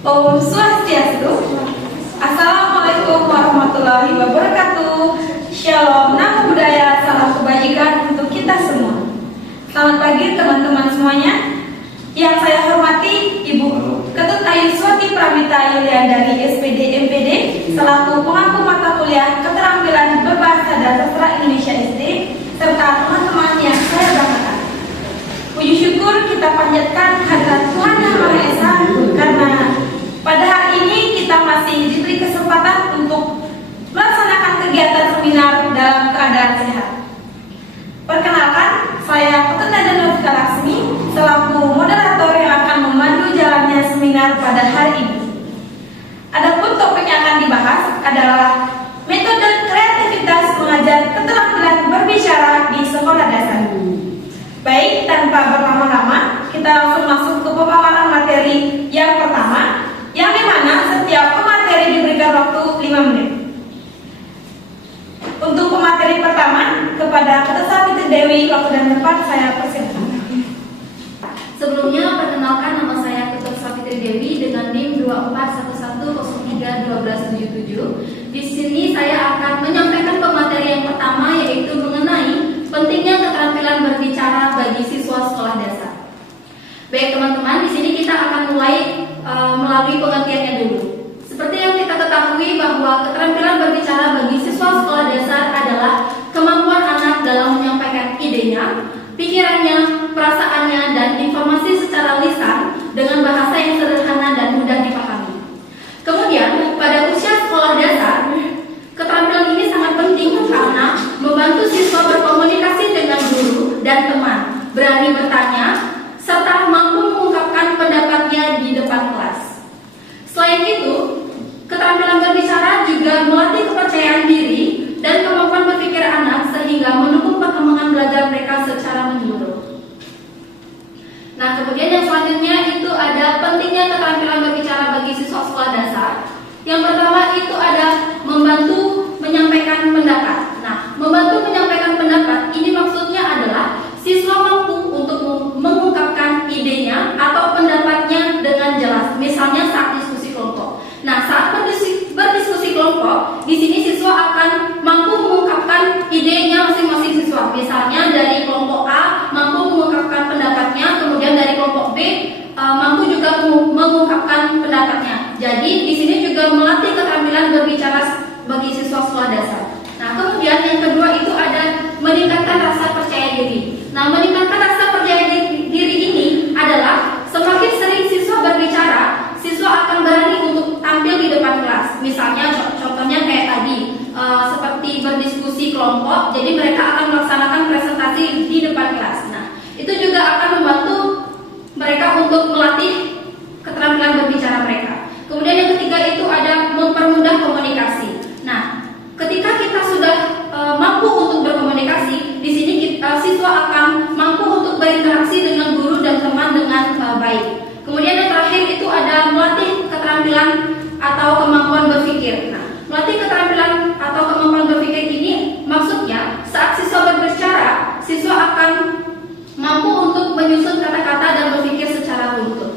Om Swastiastu. Assalamualaikum warahmatullahi wabarakatuh. Shalom, nama budaya, salam kebajikan untuk kita semua. Selamat pagi teman-teman semuanya. Yang saya hormati Ibu Ketut Ayu Swati Pramita Yuliandari SPD MPD selaku pengampu mata kuliah keterampilan berbahasa dan sastra Indonesia SD serta teman-teman yang saya banggakan. Puji syukur kita panjatkan kehadirat Tuhan Yang Maha Esa karena pada hari ini kita masih diberi kesempatan untuk melaksanakan kegiatan seminar dalam keadaan sehat. Perkenalkan, saya Ketut Nada Novita Laksmi selaku moderator yang akan memandu jalannya seminar pada hari ini. Adapun topik yang akan dibahas adalah metode kreativitas mengajar keterampilan berbicara di sekolah dasar. Baik, tanpa berlama-lama, kita langsung masuk ke pemaparan materi yang pertama, yang dimana setiap pemateri diberikan waktu 5 menit. Untuk pemateri pertama, kepada Ketut Savitri Dewi, waktu dan tempat saya persilakan. Sebelumnya, perkenalkan nama saya Ketut Savitri Dewi dengan NIM 2411031277. Di sini saya akan menyampaikan pemateri yang pertama, yaitu mengenai pentingnya keterampilan berbicara bagi siswa sekolah dasar. Baik teman-teman, di sini kita akan mulai melalui pengertiannya dulu. Seperti yang kita ketahui bahwa keterampilan berbicara bagi siswa sekolah dasar adalah kemampuan anak dalam menyampaikan idenya, pikirannya, perasaannya, dan informasi secara lisan dengan bahasa yang sederhana dan mudah dipahami. Kemudian, pada usia sekolah dasar, keterampilan ini sangat penting karena membantu siswa berkomunikasi dengan guru dan teman, berani bertanya, serta mampu mengungkapkan pendapatnya di depan kelas. Selain itu, keterampilan berbicara juga melatih kepercayaan diri dan kemampuan berpikir anak sehingga mendukung perkembangan belajar mereka secara menyeluruh. Nah, kemudian yang selanjutnya itu ada pentingnya keterampilan berbicara bagi siswa sekolah dasar. Yang pertama itu ada membantu menyampaikan pendapat. Nah, membantu menyampaikan pendapat ini maksudnya adalah siswa mampu untuk mengungkapkan idenya atau pendapatnya dengan jelas. Misalnya saat diskusi kelompok. Nah, saat berdiskusi kelompok, di sini siswa akan mampu mengungkapkan idenya masing-masing siswa. Misalnya dari kelompok A mampu mengungkapkan pendapatnya, kemudian dari kelompok B mampu juga mengungkapkan pendapatnya. Jadi di sini juga melatih keterampilan berbicara bagi siswa sekolah dasar. Nah, kemudian yang kedua itu ada meningkatkan rasa percaya diri. Nah, meningkatkan rasa percaya diri ini adalah semakin sering siswa berbicara, siswa akan berani untuk tampil di depan kelas. Misalnya contohnya kayak tadi seperti berdiskusi kelompok, jadi mereka akan melaksanakan presentasi di depan kelas. Nah, itu juga akan membantu mereka untuk melatih keterampilan berbicara mereka. Kemudian yang ketiga itu ada mempermudah komunikasi. Nah, ketika kita sudah mampu untuk berkomunikasi, di sini siswa akan mampu untuk berinteraksi dengan guru dan teman dengan baik. Kemudian yang terakhir itu ada melatih keterampilan atau kemampuan berpikir. Nah, melatih keterampilan atau kemampuan berpikir ini maksudnya saat siswa berbicara, siswa akan mampu untuk menyusun kata-kata dan berpikir secara runtut.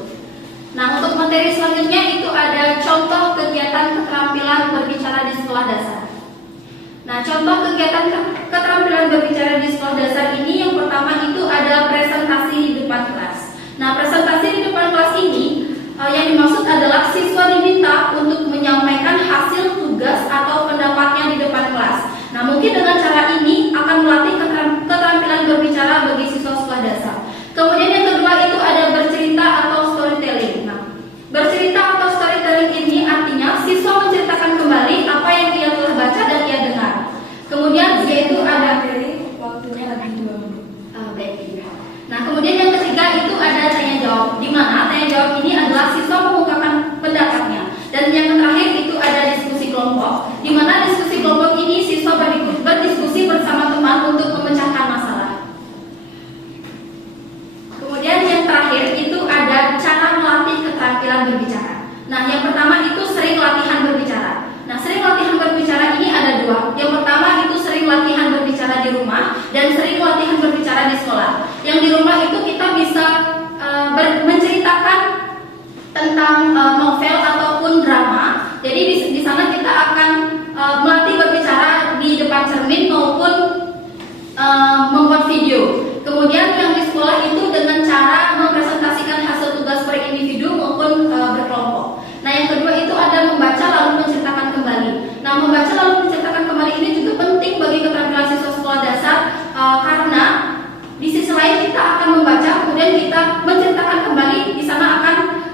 Nah, untuk materi selanjutnya itu ada contoh kegiatan keterampilan berbicara di sekolah dasar. Nah, contoh kegiatan keterampilan berbicara di sekolah dasar ini yang pertama itu ada presentasi di depan kelas. Nah, presentasi di depan kelas ini yang dimaksud adalah siswa diminta untuk menyampaikan hasil tugas atau pendapatnya di depan kelas. Nah, mungkin dengan cara ini akan melatih keterampilan berbicara bagi siswa sekolah dasar. Kemudian yang kedua itu ada bercerita atau storytelling. Nah, bercerita atau storytelling ini artinya siswa menceritakan kembali apa yang ia telah baca dan ia dengar. Kemudian yaitu ada waktunya lagi 2 menit. Baik. Nah, kemudian yang ketiga itu ada tanya jawab, di mana tanya jawab ini adalah siswa mengungkapkan pendapatnya. Dan yang terakhir itu ada diskusi kelompok, di mana diskusi kelompok ini siswa berdiskusi bersama teman untuk memecahkan masalah. Kemudian yang terakhir itu ada cara melatih keterampilan berbicara. Nah, yang pertama itu sering latihan berbicara. Nah, sering latihan berbicara ini ada dua. Yang pertama itu sering latihan berbicara di rumah dan sering latihan berbicara di sekolah. Yang di rumah itu kita bisa menceritakan tentang novel Di sana kita akan melatih berbicara di depan cermin maupun membuat video. Kemudian yang di sekolah itu dengan cara mempresentasikan hasil tugas per individu maupun berkelompok. Nah, yang kedua itu ada membaca lalu menceritakan kembali. Nah, membaca lalu menceritakan kembali ini juga penting bagi keterampilan siswa sekolah dasar karena di sisi lain kita akan membaca, kemudian kita menceritakan kembali. Di sana akan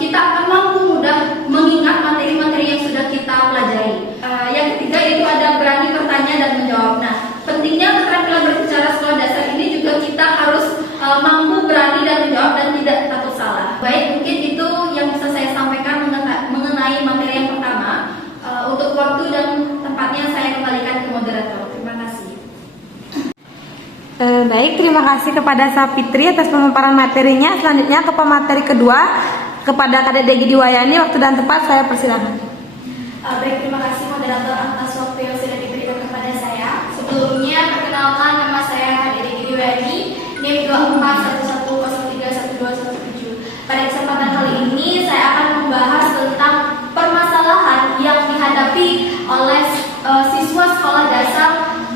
kita akan mampu mudah mengingat materi-materi yang sudah kita pelajari. Yang ketiga itu ada berani bertanya dan menjawab. Nah, pentingnya keterampilan berbicara sekolah dasar ini juga kita harus mampu berani dan menjawab dan tidak takut salah. Baik, mungkin itu yang bisa saya sampaikan mengenai materi yang pertama. Untuk waktu dan tempatnya saya kembalikan ke moderator. Terima kasih. Baik, terima kasih kepada Sapitri atas pemaparan materinya. Selanjutnya ke pemateri kedua, kepada Kadek Degi Diwayani. Waktu dan tempat saya persilakan. Baik, terima kasih moderator atas waktu yang sudah diberikan kepada saya. Sebelumnya, perkenalkan nama saya Kadek Degi Diwayani, NIM 2411031217. Pada kesempatan kali ini, saya akan membahas tentang permasalahan yang dihadapi oleh siswa sekolah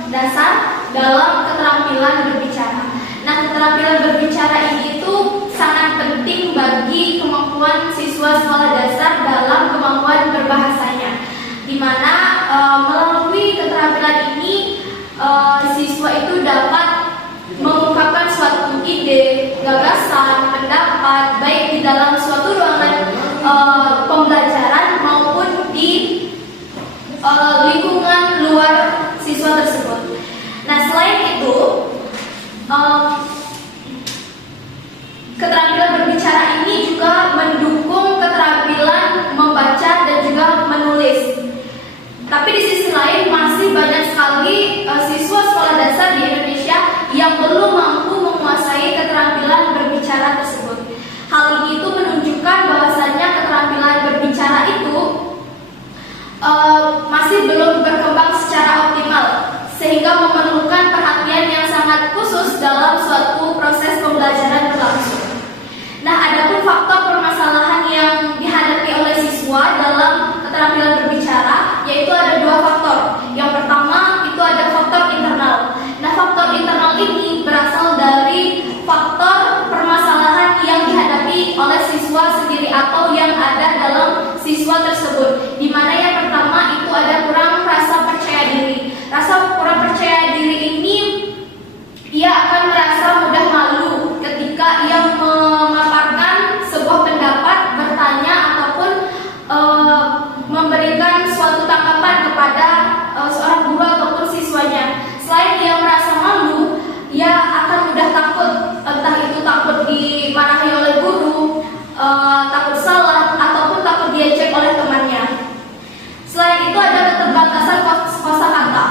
dasar dalam keterampilan berbicara. Nah, keterampilan berbicara ini itu sangat penting bagi kemampuan siswa sekolah dasar dalam kemampuan berbahasanya, di mana melalui keterampilan ini siswa itu dapat mengungkapkan suatu ide, gagasan, pendapat, baik di dalam suatu ruangan pembelajaran maupun di lingkungan luar siswa tersebut. Nah, selain itu, keterampilan berbicara ini juga mendukung keterampilan membaca dan juga menulis. Tapi di sisi lain masih banyak sekali siswa sekolah dasar di Indonesia yang belum mampu menguasai keterampilan berbicara tersebut. Hal ini itu menunjukkan bahwasannya keterampilan berbicara itu masih belum berkembang secara optimal, sehingga memerlukan perhatian yang sangat khusus dalam suatu proses pembelajaran berlangsung. Nah, adapun faktor permasalahan yang dihadapi oleh siswa dalam keterampilan berbicara, yaitu ada dua faktor. Yang pertama itu ada faktor internal. Nah, faktor internal ini berasal dari faktor permasalahan yang dihadapi oleh siswa sendiri atau yang ada dalam siswa tersebut. Di mana yang pertama itu ada kurang rasa percaya diri. Rasa kurang percaya diri ini, ia akan merasa mudah malu ketika ia memaparkan sebuah pendapat, bertanya ataupun memberikan suatu tanggapan kepada seorang guru ataupun siswanya. Selain dia merasa malu, ia akan mudah takut, entah itu takut dimarahi oleh guru, takut salah, ataupun takut diejek oleh temannya. Selain itu ada keterbatasan kosakata.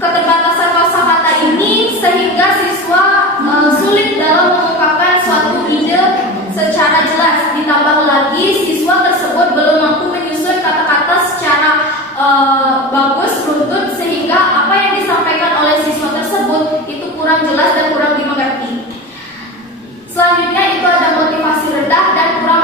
Keterbatasan kosakata ini sehingga siswa sulit dalam mengungkapkan suatu ide secara jelas. Ditambah lagi siswa tersebut belum mampu menyusun kata-kata secara bagus, runtut, sehingga apa yang disampaikan oleh siswa tersebut itu kurang jelas dan kurang dimengerti. Selanjutnya itu ada motivasi rendah dan kurang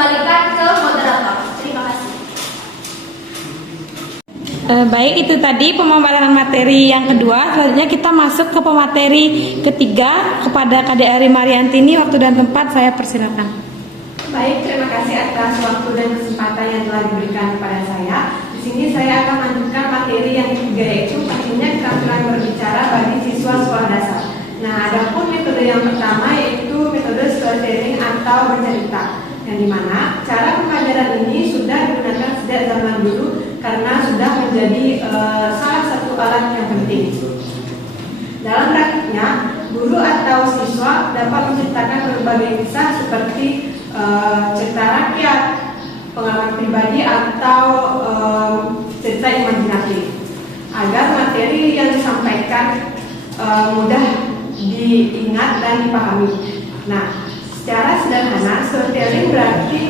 kembalikan ke moderator. Terima kasih. Baik, itu tadi pemaparan materi yang kedua. Selanjutnya kita masuk ke pemateri ketiga kepada KDARI Mariantini. Waktu dan tempat saya persilakan. Baik, terima kasih atas waktu dan kesempatan yang telah diberikan kepada saya. Di sini saya akan melanjutkan materi yang ketiga, yaitu pastinya keterampilan berbicara bagi siswa sekolah dasar. Nah, adapun metode yang pertama yaitu metode storytelling atau bercerita, yang dimana cara pembelajaran ini sudah digunakan sejak zaman dulu karena sudah menjadi salah satu alat yang penting. Dalam praktiknya, guru atau siswa dapat menceritakan berbagai kisah seperti cerita rakyat, pengalaman pribadi atau cerita imajinatif, agar materi yang disampaikan mudah diingat dan dipahami. Nah, secara sederhana, storytelling berarti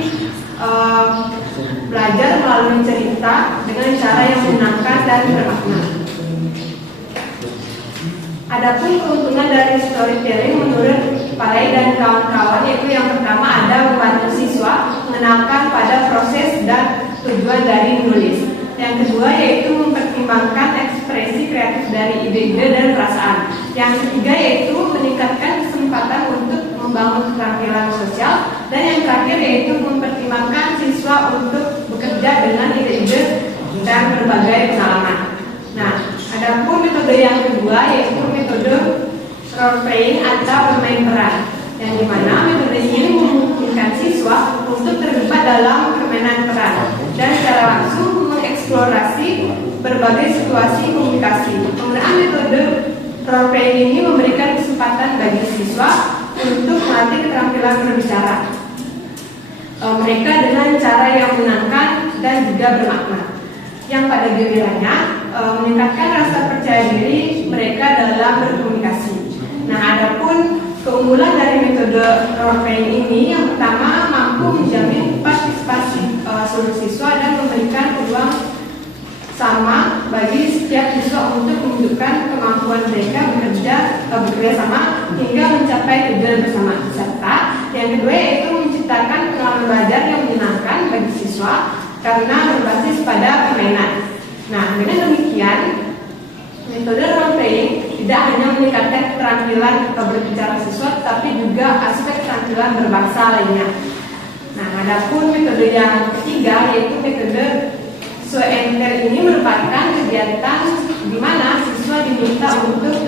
belajar melalui cerita dengan cara yang menyenangkan dan bermakna. Adapun keuntungan dari storytelling menurut Paley dan kawan-kawan yaitu yang pertama ada membantu siswa mengenalkan pada proses dan tujuan dari menulis. Yang kedua yaitu mempertimbangkan ekspresi kreatif dari ide-ide dan perasaan. Yang ketiga yaitu meningkatkan kesempatan untuk membangun keterampilan sosial. Dan yang terakhir yaitu mempertimbangkan siswa untuk bekerja dengan ide-ide dan berbagai pengalaman. Nah, adapun metode yang kedua yaitu metode role playing atau bermain peran, yang dimana metode ini memungkinkan siswa untuk terlibat dalam permainan peran dan secara langsung mengeksplorasi berbagai situasi komunikasi. Penggunaan metode role playing ini memberikan kesempatan bagi siswa untuk melatih keterampilan berbicara mereka dengan cara yang menyenangkan dan juga bermakna, yang pada gilirannya meningkatkan rasa percaya diri mereka dalam berkomunikasi. Nah, adapun keunggulan dari metode role playing ini, yang pertama mampu menjamin partisipasi seluruh siswa dan memberikan peluang sama bagi setiap siswa untuk menunjukkan kemampuan mereka bekerja sama hingga mencapai tujuan bersama. Serta yang kedua yaitu menciptakan pengalaman belajar yang menyenangkan bagi siswa karena berbasis pada permainan. Nah, dengan demikian metode role playing tidak hanya meningkatkan keterampilan berbicara siswa, tapi juga aspek keterampilan berbahasa lainnya. Nah, adapun metode yang ketiga yaitu metode show and tell ini merupakan kegiatan di mana siswa diminta untuk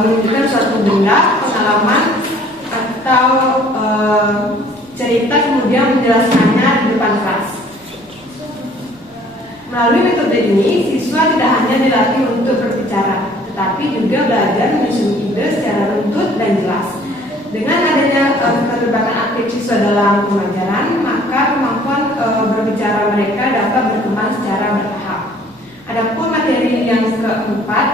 menunjukkan suatu benda, pengalaman atau cerita kemudian menjelaskannya di depan kelas. Melalui metode ini, siswa tidak hanya dilatih untuk berbicara, tetapi juga belajar menyusun ide secara runtut dan jelas. Dengan adanya keterlibatan aktif siswa dalam pembelajaran, maka kemampuan berbicara mereka dapat berkembang secara bertahap. Adapun materi yang keempat,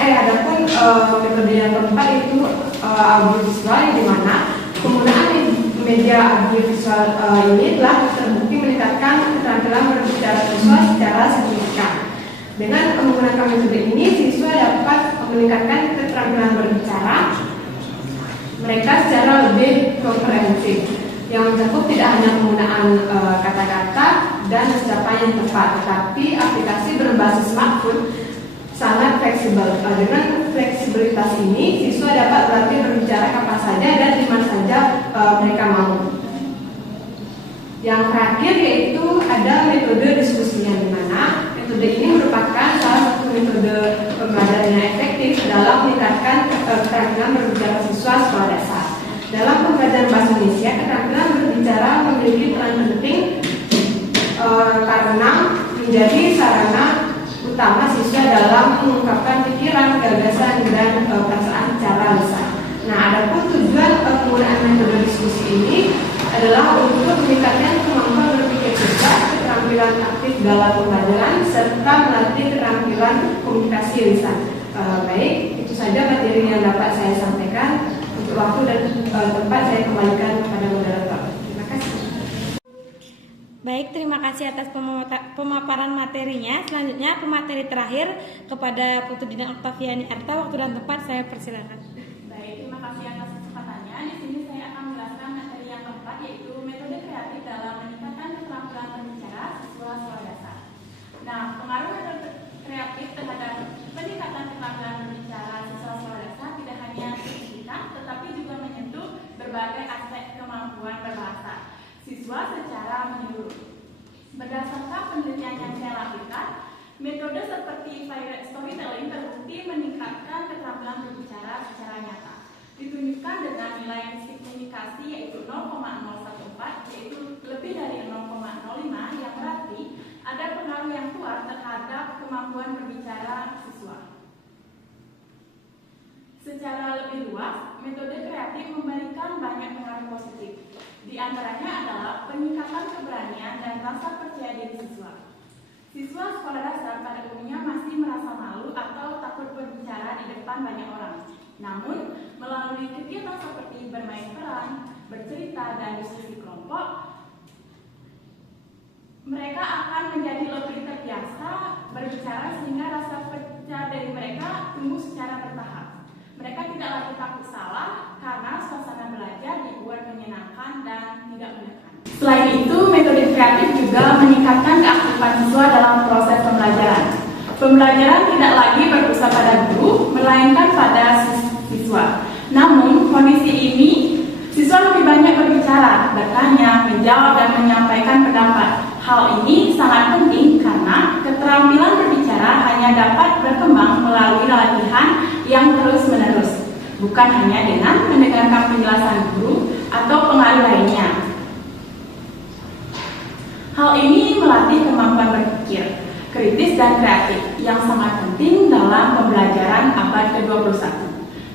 metode yang keempat itu audiovisual, yang dimana penggunaan media audiovisual ini telah terbukti meningkatkan keterampilan berbicara siswa secara signifikan. Dengan menggunakan metode ini, siswa dapat meningkatkan keterampilan berbicara mereka secara lebih komprehensif, yang mencakup tidak hanya penggunaan kata-kata dan ucapan yang tepat, tetapi aplikasi berbasis smartphone sangat fleksibel. Dengan fleksibilitas ini, siswa dapat berlatih berbicara kapan saja dan di mana saja mereka mau. Yang terakhir yaitu ada metode diskusi, yang dimana metode ini merupakan salah satu metode pembelajaran yang efektif dalam meningkatkan keterampilan berbicara siswa sekolah dasar. Dalam pembelajaran bahasa Indonesia, keterampilan berbicara memiliki peran penting karena menjadi sarana utama siswa dalam mengungkapkan pikiran, gagasan, dan perasaan secara lisan. Nah, adapun tujuan penggunaan metode diskusi ini adalah untuk meningkatkan kemampuan berpikir siswa, keterampilan aktif dalam pembelajaran, serta melatih keterampilan komunikasi lisan. Baik, itu saja materi yang dapat saya sampaikan. Untuk waktu dan tempat saya kembalikan kepada moderator. Terima kasih. Baik, terima kasih atas pemaparan materinya. Selanjutnya pemateri terakhir kepada Putu Dina Oktaviani Arta. Waktu dan tempat saya persilakan. Baik, terima kasih atas kesempatannya. Di sini saya akan menjelaskan materi yang keempat, yaitu metode kreatif dalam meningkatkan keterampilan berbicara siswa sekolah dasar. Nah, pengaruh metode kreatif terhadap peningkatan keterampilan berbicara siswa sekolah dasar tidak hanya signifikan, tetapi juga menyentuh berbagai aspek kemampuan berbahasa siswa secara menyeluruh. Berdasarkan penelitian yang saya lakukan, metode seperti fire storytelling terbukti meningkatkan keterampilan berbicara secara nyata. Ditunjukkan dengan nilai signifikasi yaitu 0,014, yaitu lebih dari 0,05, yang berarti ada pengaruh yang kuat terhadap kemampuan berbicara siswa. Secara lebih luas, metode kreatif memberikan banyak pengaruh positif. Di antaranya adalah peningkatan keberanian dan rasa percaya diri siswa. Siswa sekolah dasar pada umumnya masih merasa malu atau takut berbicara di depan banyak orang. Namun, melalui kegiatan seperti bermain peran, bercerita, dan diskusi kelompok, mereka akan menjadi lebih terbiasa berbicara sehingga rasa percaya diri mereka tumbuh secara bertahap. Mereka tidak lagi takut salah karena suasana belajar dibuat menyenangkan dan tidak menekan. Selain itu, metode kreatif juga meningkatkan keaktifan siswa dalam proses pembelajaran. Pembelajaran tidak lagi berpusat pada guru, melainkan pada siswa. Namun, kondisi ini, siswa lebih banyak berbicara, bertanya, menjawab, dan menyampaikan pendapat. Hal ini sangat penting karena keterampilan berbicara hanya dapat berkembang melalui latihan yang terus-menerus, bukan hanya dengan mendengarkan penjelasan guru atau pengaruh lainnya. Hal ini melatih kemampuan berpikir, kritis dan kreatif yang sangat penting dalam pembelajaran abad ke-21.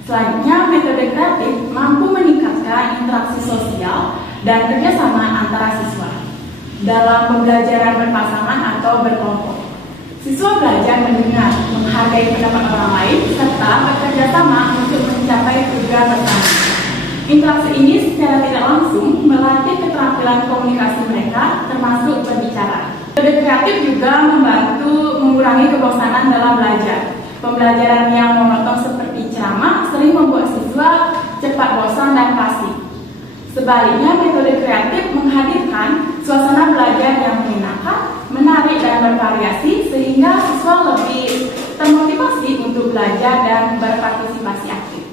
Selanjutnya, metode kreatif mampu meningkatkan interaksi sosial dan kerjasama antara siswa. Dalam pembelajaran berpasangan atau berkelompok, siswa belajar mendengar, menghargai pendapat orang lain, serta bekerja sama untuk mencapai tujuan bersama. Interaksi ini secara tidak langsung melatih keterampilan komunikasi mereka, termasuk berbicara. Metode kreatif juga membantu mengurangi kebosanan dalam belajar. Pembelajaran yang monoton seperti ceramah sering membuat siswa cepat bosan dan pasif. Sebaliknya, metode kreatif menghadirkan suasana belajar yang menyenangkan, menarik dan bervariasi sehingga siswa lebih termotivasi untuk belajar dan berpartisipasi aktif.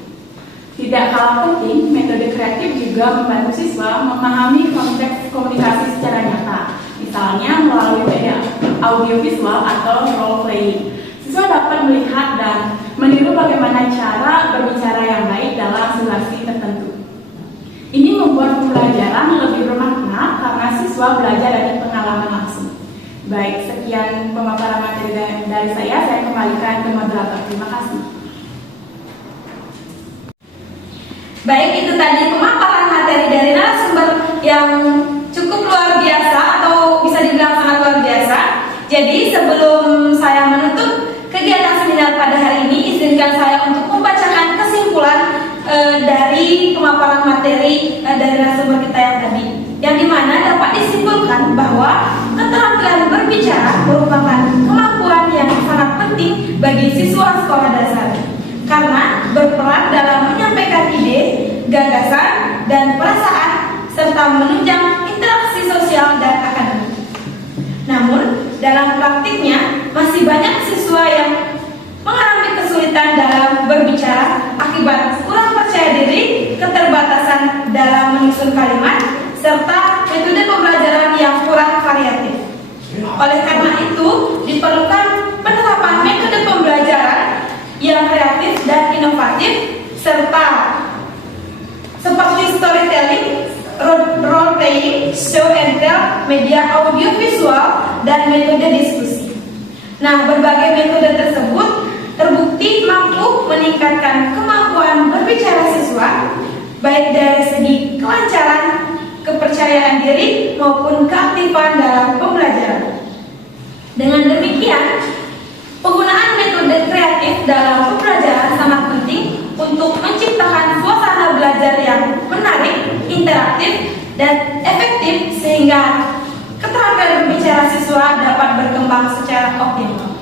Tidak kalah penting, metode kreatif juga membantu siswa memahami konteks komunikasi secara nyata, misalnya melalui media audiovisual atau role playing. Siswa dapat melihat dan meniru bagaimana cara berbicara yang baik dalam situasi tertentu. Ini membuat pembelajaran lebih bermakna karena siswa belajar dari pengalaman langsung. Baik, sekian pemaparan materi dari saya kembalikan ke moderator. Terima kasih. Baik, itu tadi pemaparan materi dari narasumber yang cukup luar biasa atau bisa dibilang sangat luar biasa. Jadi sebelum saya menutup kegiatan seminar pada hari ini, izinkan saya untuk membacakan kesimpulan dari pemaparan materi dari narasumber kita yang tadi, yang dimana dapat disimpulkan bahwa keterampilan berbicara merupakan kemampuan yang sangat penting bagi siswa sekolah dasar karena berperan dalam menyampaikan ide, gagasan, dan perasaan serta menunjang interaksi sosial dan akademik. Namun, dalam praktiknya masih banyak siswa yang mengalami kesulitan dalam berbicara akibat kurang percaya diri, keterbatasan dalam menyusun kalimat, serta metode pembelajaran yang kurang variatif. Oleh karena itu, diperlukan penerapan metode pembelajaran yang kreatif dan inovatif, serta seperti storytelling, role playing, show and tell, media audiovisual, dan metode diskusi. Nah, berbagai metode tersebut terbukti mampu meningkatkan kemampuan berbicara siswa, baik dari segi kelancaran, kepercayaan diri, maupun keaktifan dalam pembelajaran. Dengan demikian, penggunaan metode kreatif dalam pembelajaran sangat penting untuk menciptakan suasana belajar yang menarik, interaktif, dan efektif sehingga keterampilan berbicara siswa dapat berkembang secara optimal.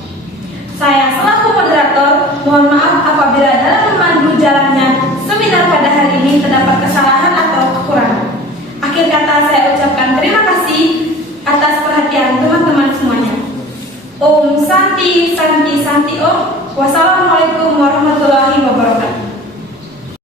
Saya selaku moderator, mohon maaf apabila dalam memandu jalannya seminar pada hari ini terdapat Santi. Oh, wassalamualaikum warahmatullahi wabarakatuh.